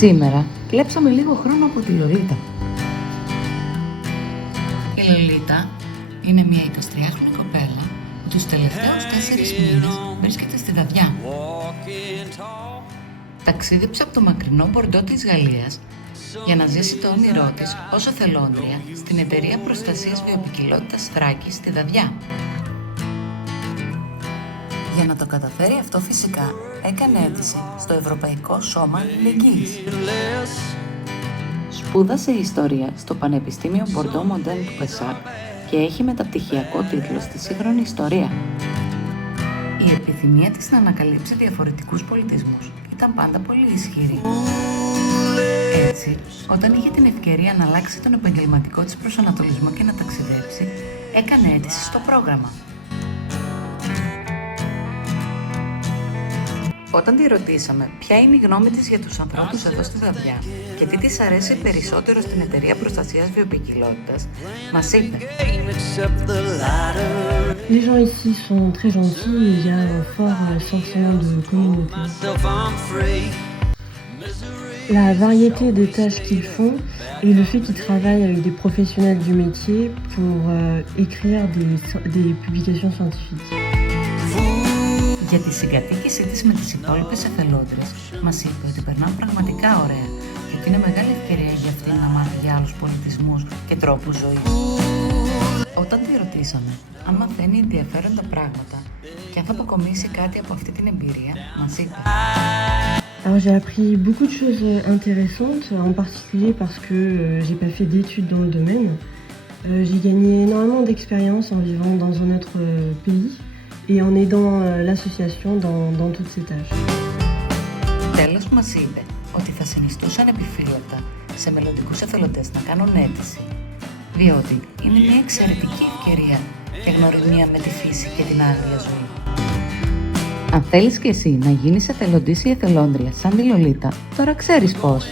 Σήμερα κλέψαμε λίγο χρόνο από τη Λολίτα. Η Λολίτα είναι μια 23χρονη κοπέλα που τους τελευταίους 4 μήνες βρίσκεται στη Δαδιά. Ταξίδεψε από το μακρινό Μπορντό της Γαλλίας για να ζήσει το όνειρό της ως οθελόντρια στην Εταιρεία Προστασίας Βιοποικιλότητας Θράκης στη Δαδιά. Για να το καταφέρει αυτό φυσικά έκανε αίτηση στο Ευρωπαϊκό Σώμα Αλληλεγγύης. Σπούδασε ιστορία στο Πανεπιστήμιο Μπορντό Μοντέν του Πεσάρ και έχει μεταπτυχιακό τίτλο στη σύγχρονη ιστορία. Η επιθυμία της να ανακαλύψει διαφορετικούς πολιτισμούς ήταν πάντα πολύ ισχυρή. Έτσι, όταν είχε την ευκαιρία να αλλάξει τον επαγγελματικό της προσανατολισμό και να ταξιδέψει, έκανε αίτηση στο πρόγραμμα. Όταν τη ρωτήσαμε ποια είναι η γνώμη της για τους ανθρώπους εδώ στη Δαδιά και τι της αρέσει περισσότερο στην Εταιρεία Προστασίας Βιοποικιλότητας, μας είπε: Les gens ici sont très gentils et il y a un fort sentiment de communauté. La variété des tâches qu'ils font et le fait qu'ils travaillent avec des professionnels du métier pour écrire des publications scientifiques. Για τη συγκατοίκησή της με τις υπόλοιπες εθελόντρες, μας είπε ότι περνάνε πραγματικά ωραία και ότι είναι μεγάλη ευκαιρία για αυτήν να μάθει για άλλους πολιτισμούς και τρόπους ζωής. Όταν τη ρωτήσαμε αν μαθαίνει ενδιαφέροντα πράγματα και αν θα αποκομίσει κάτι από αυτή την εμπειρία, μας είπε: Alors j'ai appris beaucoup de choses intéressantes, en particulier parce que j'ai pas fait d'études dans le domaine. J'ai gagné énormément d'expérience en vivant dans un autre pays et en aidant l'association dans toutes ses tâches. Τέλος, μας είπε ότι θα συνιστούσαν επιφύλακτα σε μελλοντικούς εθελοντές να κάνουν αίτηση, διότι είναι μια εξαιρετική ευκαιρία για γνωριμία με τη φύση και την άγρια ζωή. Αν θέλεις και εσύ να γίνεις εθελοντής ή εθελόντρια σαν τη Λολίτα, τώρα ξέρεις πώς.